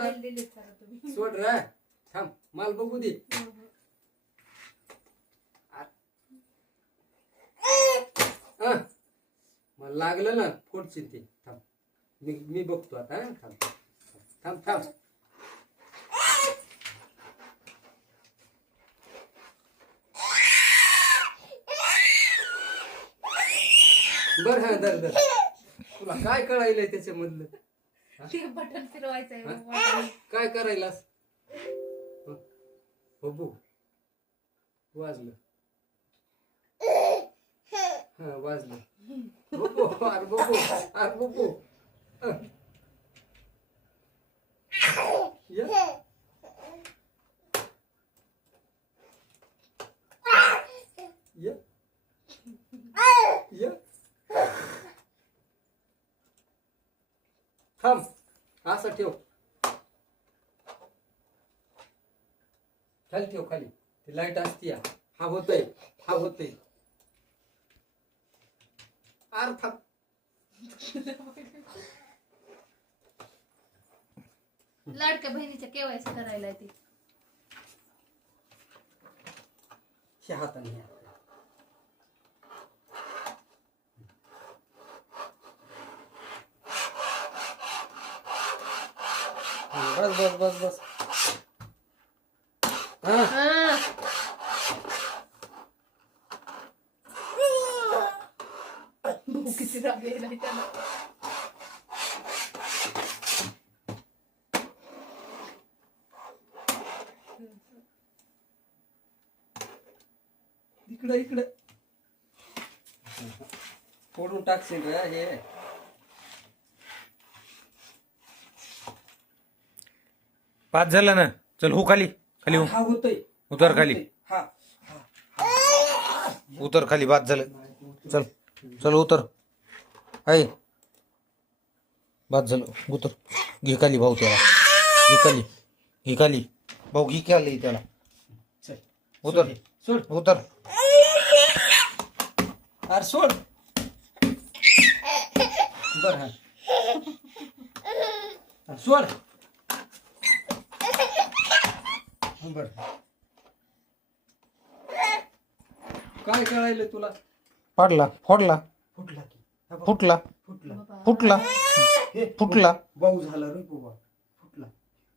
सोडा delete करा तुम्ही. सोड रे थांब माल बघू दे मला लागलं ना फोडशील ते थांब मी बघतो आता थांब थांब थांब बर हा दर दर तुला काय कळायलंय त्याच्यामधलं ते बटन फिरवायचंय बटन. काय करायलास बबू वाजलं हा वाजलं बबू अरे बबू अरे बबू या. या. या. थांब असं ठेव खाली ठेव खाली ती लाईट असती हा होतय आर थांब लाडक्या बहिणीच्या केवायसी करायला ती हाताने बस बस बस बस किती राग यायला त्याला. इकडं इकडं फोडून टाकशील रे हे पाच झालं ना चल हो खाली खाली हो हा होतय उतर खाली हा उतर खाली बाद झालं चल चल उतर आहे बाद झालं उतर घे खाली भाऊ त्याला घे खाली भाऊ घे खाली त्याला चल उतर सोड उतर अरे सोड बर हा सोड बर काय कळायलं तुला पाडला फोडला फुटला की फुटला फुटला फुटला हे फुटला बाऊ झाला रे बाबा फुटला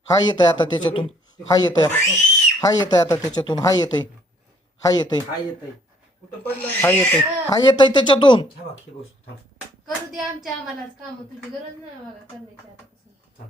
हा येत आहे आता त्याच्यातून हा येत आहे आता त्याच्यातून हा येत आहे हा येतय कुठं पडलं हा येत आहे त्याच्यातून थांबा, हे बस, थांब. करू दे आमच्या आम्हालाच काम तुझी गरज नाही बघा करण्याची आता. थांब.